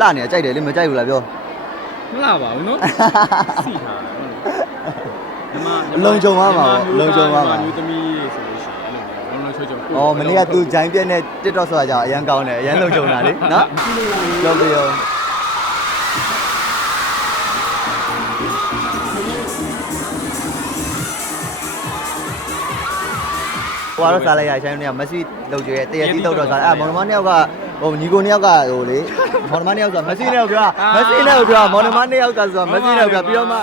လှနေကြိုက်တယ်လေမကြိုက်ဘူးလားပြောမလှပါဘူးနော်စီထားတယ်ဟုတ်လားညီမလုံခြုံသွားမှာပေါ့လုံခြုံသွားမှာမျိုးသမီးဆိုလို့ရှိရင်အဲ့လိုမျိုးလုံလုံချုံချုံอ๋อမနေ့ကသူဂျိုင်းပြက်နဲ့ TikTok ဆိုတာကြောင့်အရန်ကောင်းတယ်အရန်လုံခြုံတာလေနော်ပြောပြရောဟိုကတော့စားလိုက်ရဆိုင်နေကမက်ဆီလုံကျွေးတရတီတော့တော့စားအဲ့မောင်နှမနှစ်ယောက်က ဟိုညီကိုနှစ်ယောက်ကဟိုလေမောင်နှမနှစ်ယောက်ကမက်ဆီနဲ့ပြောမက်ဆီနဲ့ပြောမောင်နှမနှစ်ယောက်ကဆိုမက်ဆီနဲ့ပြောပြီးတော့မှ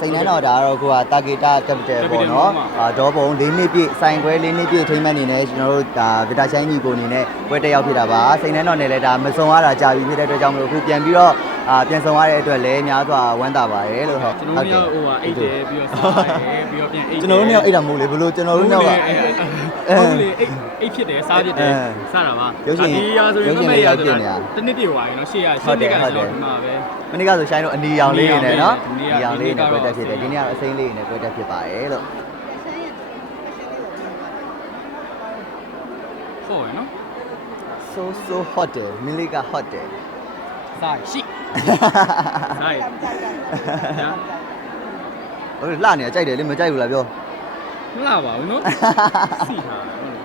စိန်နှန်းတော်ဒါကတော့ကိုကတာဂီတာကပတယ်ပေါ့နော်အာဒေါ်ပုံ၄နှစ်ပြည့်စိုင်ခွဲ၄နှစ်ပြည့်ထိမ့်မဲ့နေနဲ့ကျွန်တော်တို့ဒါဗီတာချိုင်းညီကိုအနေနဲ့ပွဲတက်ရောက်ဖြစ်တာပါစိန်နှန်းတော်နဲ့လည်းဒါမစုံရတာကြာပြီဖြစ်တဲ့အတွက်ကြောင့်မလို့အခုပြန်ပြီးတော့ အာပြန်စုံရတဲ့အတွက်လည်းများစွာဝမ်းသာပါတယ်လို့ဟုတ်ကျွန်တော်တို့ဟိုဟာအိတ်တယ်ပြီးတော့စားတယ်ပြီးတော့ပြန်အိတ်ကျွန်တော်တို့နှစ်ယောက်အိတ်တာမဟုတ်လေဘလို့ကျွန်တော်တို့နှစ်ယောက်ကဟုတ်လေအိတ်အိတ်ဖြစ်တယ်စားဖြစ်တယ်စားတာပါရုပ်ရှင်ဒီရာဆိုရင်ရုပ်ရှင်မတွေမေ့ရရောက်ဆိုပြင်တော့နေတာတစ်နှစ်တည်းဝါရင်နော်ရှေ့ရဟုရှေ့တ်တယ်နှစ်ကဟုတ်တယ်ဆိုဒီမှာပဲမနေ့ကဆိုရှိုင်းတို့အနီရောင်လေးနေနဲ့နော်ဒီအနေ့နီကရောင်လေးနဲ့ဒီနေ့ပွဲကတော့တက်ဖြစ်တယ်ဒီနေ့ကတော့အစိမ်းလေးနဲ့ပွဲတက်ဖြစ်ပါတယ်လို့ဟုတ်ရနော် so so hot တယ်မင်းလေးက hot တယ်စားရှိ စားရညာဟိုလှနေကြိုက်တယ်လေမကြိုက်ဘူးလားပြော မလှပါဘူးနော်စီထားတယ်ဟုတ်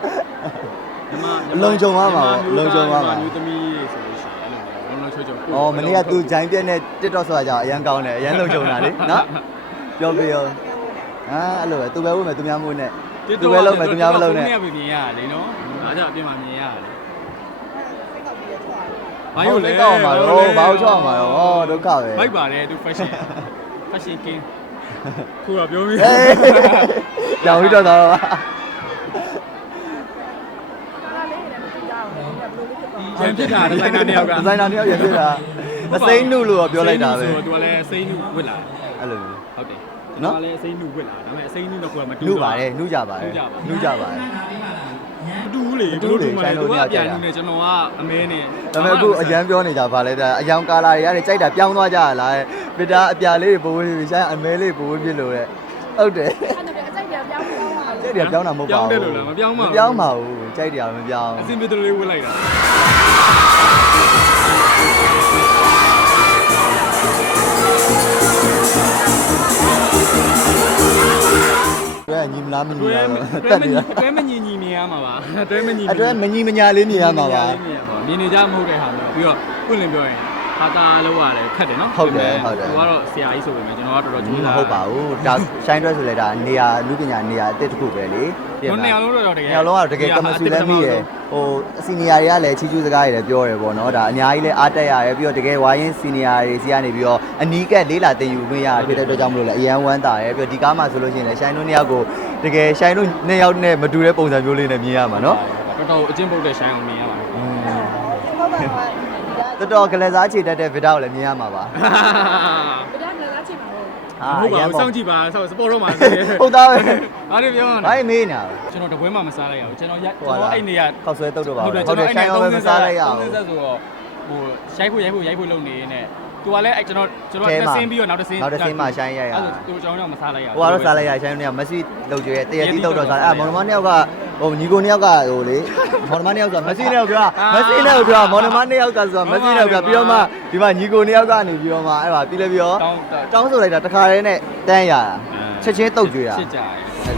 လားညီမလုံခြုံသွားမှာပေါ့လုံခြုံသွားမှာမျိုးသမီးဆိုလို့ရှိရင်အဲ့လိုမျိုးလုံလုံချုံချုံ။အော်မနေ့ကသူဂျိုင်းပြက်နဲ့ TikTok ဆိုတာကြောင့်အရန်ကောင်းတယ်အရန်လုံခြုံတာလေနော်။ပြောပြရော။အာအဲ့လိုပဲသူပဲဝတ်မယ်သူများမဝတ်နဲ့။သူပဲလုံးမယ်သူများမလုံးနဲ့ဘုံနဲ့ပြင်ရလေနော်ဒါကြောင့်အပြင်မှာမြင်ရတယ်။ ဘာလို့လဲကောက်အောင်ပါတော့ဘာလို့ချောက်အောင်ပါတော့။ဟောဒုက္ခပဲ။မိုက်ပါတယ်သူ fashion fashion king ခုတော့ပြောပြီအေး။ကြောင်ပြီးတော့တော့ရန်ဖြစ်တာဒီဇိုင်နာနှစ်ယောက်ကဒီဇိုင်နာတယောက်ရပြတာအစိမ်းနုလို့တော့ပြောလိုက်တာပဲဆိုသူကလည်းအစိမ်းနုဝစ်လာအဲ့လိုမျိုးဟုတ်တယ်နော်နော်လည်းအစိမ်းနုဝစ်လာဒါပေမဲ့အစိမ်းနုတော့ကိုယ်ကမတူနုပါတယ်နုကြပါတယ်နုကြပါတယ် မတူဘူးလေမတူဘူးလေမဆိုင်လို့တူမရဘူးကြပြန်တာနုနေကျွန်တော်ကအမဲနဲ့ဒါပေမဲ့အခုအရန်ပြောနေကြပါလေဗျာအယောင်ကာလာတွေရတယ်ကြိုက်တာပြောင်းသွားကြရလားပစ်တာအပြာလေးတွေပိုးဝေးပြီးဆိုင်အမဲလေးပိုးဝေးပြလို့တဲ့ဟုတ်တယ်ကြိုက်တယ်ပြောင်းတာမဟုတ်ပါဘူးပြောင်းတယ်လို့လားမပြောင်းပါမဘူး ပြောင်းပါဘူးကြိုက်တယ်မပြောင်းအစင်ပြေတယ်လေးဝစ်လိုက်တာ မလားမညီတွဲလားတွဲတက်မနေညီတာတွဲမညီညီမြင်ရမှာပါတွဲမညီ အတွဲမညီမညာလေးမြင်ရမှာပါ မြင်နေကြမဟုတ်တဲ့ဟာမျိုးပြီးတော့ပွင့်လင်းပြောရင်ဟာတာလောက်ရတယ်ခက်တယ်နော်ဟုတ်တယ်ဟုတ်တယ်သူကတော့ဆရာကြီးဆိုပေမဲ့ကျွန်တော်ကတော့တော်တော်ကြိုးမစားဟုတ်ပါဘူးဒါရှိုင်းတွဲဆိုလဲဒါနေရာလူပညာနေရာအစ်တစ်ခုပဲလေကျွန်တော်နေရာလုံးတော့တကယ်ညလုံးကတော့တကယ်ကမဆူလဲမိရယ် ဟိုစီနီယာတွေကလည်းချီကျူးစကားတွေလည်းပြောတယ်ပေါ့နော်ဒါအများကြီးလည်းအားတက်ရတယ်ပြီးတော့တကယ်ဝိုင်းစီနီယာတွေစီကနေပြီးတော့အနီးကပ်လေးလာတင်ယူခွင့်ရဖြစ်တဲ့အတွက်ကြောင့်မလို့လည်းအရန်ဝမ်းသာတယ်ပြီးတော့ဒီကားမှာဆိုလို့ရှိရင်လည်းရှိုင်းတို့နှစ်ယောက်ကိုတကယ်ရှိုင်းတို့နှစ်ယောက်နဲ့မတူတဲ့ပုံစံမျိုးလေးနဲ့မြင်ရမှာနော်တော်တော်အချင်းပုတ်တဲ့ရှိုင်းအောင်မြင်ရပါတယ်တော်တော်ကလေးစားချေတတ်တဲ့ဗီဒီယိုလည်းမြင်ရမှာပါ ဟုတ်ပါဘူးစောင့်ကြည့်ပါစောင့်စပေါ်တော့မှာဟုတ်သားပဲအားရပြောဘာမေးနေတာကျွန်တော်တပွဲမှမစားလိုက်ရဘူးကျွန်တော်ရဟိုကျွန်ဟာတော်အဲ့နေရခောက်ဆွဲတုတ်တော့ပါဟုဟုတ်တ်တတယ်ယ်ရှိုကျွန်င်းတော်ရောပဲမစားလိုက်ရအောင်30ဆက်ဆိုတော့ဟိုရှိုက်ဖို့ရိုက်ဖို့ရိုက်ဖို့လုပ်နေနေသူကလည်းအဲ့ကျွန်တော်ကျွန်တော်ထဲတစ်မှာဆင်းပြီးတော့နောက်တစ်ဆင်းနောက်တစ်ဆင်းမှရှိုင်းရိုက်ရအဲ့ဒါသူကျွန်တော်တော့မစားလိုက်ရဟိုကတော့စားလိုက်ရရှိုင်းတို့ကမက်ဆီလုံကျွေးတရတီတုတ်တော့စားအဲ့မောင်နှမနှစ်ယောက်က ဟိုညီကိုနှစ်ယောက်ကဟိုလေမောင်နှမနှစ်ယောက်ဆိုတာမက်ဆီနှစ်ယောက်ပြောမက်ဆီနှစ်ယောက်ပြောမောင်နှမနှစ်ယောက်ကဆိုတာမက်ဆီနှစ်ယောက်ကပြီးတော့မှဒီမှာညီကိုနှစ်ယောက်ကနေပြီးတော့မှအဲ့ပါပြီးလဲပြီးတော့တောင်းတောင်းဆိုလိုက်တာတခါတည်းနဲ့တန်းရတာချက်ချင်းတုတ်ကျွေးတာချစ်ကြတယ်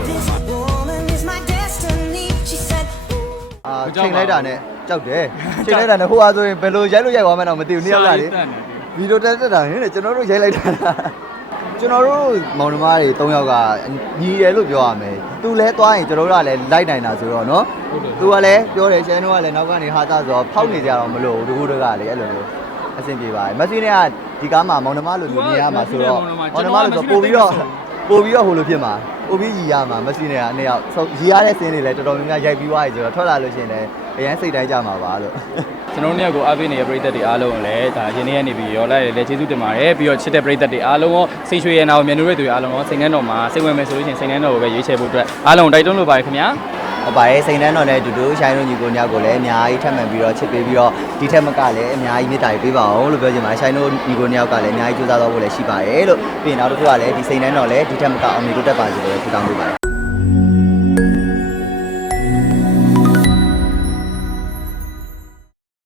This woman is my destiny. She said, အာချိန်လိုက်တာနဲ့ကြောက်တယ်ချိန်လိုက်တာနဲ့ဟိုအားဆိုရင်ဘယ်လိုရိုက်လို့ရိုက်သွားမှန်းတော့မသိဘူးနှစ်ယောက်ကလေတန်တယ်ဗီဒီယိုတက်တက်တာဟင်းလေကျွန်တော်တို့ရိုက်လိုက်တာကျွန်တော်တို့မောင်နှမတွေ၃ယောက်ကညီတယ်လို့ပြောရမယ် သူလဲသွားရင်ကျွန်တော်တို့ကလည်းလိုက်နိုင်တာဆိုတော့နော်ဟုတ်တယ်သူကလည်းပြောတယ်ရှန်တို့ကလည်းနောက်ကနေဟာတာဆိုတော့ဖောက်နေကြတော့မလို့တကူတကလည်းအဲ့လိုမျိုးအဆင်ပြေပါတယ်မက်ဆီနဲ့ကဒီကားမှာမောင်နှမလိုမျိုးမြင်ရမှာဆိုတော့မောင်နှမလိုဆိုပို့ပြီးတော့ ပို့ပြီးတော့ဟိုလိုဖြစ်မှာပို့ပြီးရီရမှာမက်ဆီနဲ့ကနှစ်ယောက်ရီရတဲ့စင်းတွေလည်းတော်တော်များများရိုက်ပြီးသွားပြီဆိုတော့ထွက်လာလို့ရှိရင်လည်းအရန်စိတ်တိုင်းကြမှာပါလို့ ကျွန်တော်တို့เนี่ยကိုအားပေးနေတဲ့ပရိသတ်တွေအားလုံးကိုလည်းဒါရင်းနေရနေပြီးရောလိုက်လည်းကျေးဇူးတင်ပါတယ်ပြီးတော့ချစ်တဲ့ပရိသတ်တွေအားလုံးရောစိတ်ရွှေရနာကိုမြန်နူရဲတွေအားလုံးရောစိတ်နှမ်းတော်မှာစိတ်ဝင်မယ်ဆိုလို့ရှိရင်စိတ်နှမ်းတော်ကိုပဲရွေးချယ်ဖို့အတွက်အားလုံးတိုက်တွန်းလိုပါတယ်ခင်ဗျာ ဟုတ် ပါတယ်စိန်တန်းတော်နဲ့အတူတူရှိုင်းတို့ညီကိုညောက်ကိုလည်းအများကြီးထပ်မံပြီးတော့ချစ်ပေးပြီးတော့ဒီထက်မကလည်းအများကြီးမေတ္တာပေးပါအောင်လို့ပြောချင်ပါတယ်ရှိုင်းတို့ညီကိုညောက်ကလည်းအများကြီးကြိုးစားတော့ဖို့လည်းရှိပါတယ်လို့ပြီးရင်နောက်တစ်ခုကလည်းဒီစိန်တန်းတော်လည်းဒီထက်မကအောင်မြင်တိုးတက်ပါစေလို့ဆုတောင်းပေးပါတယ်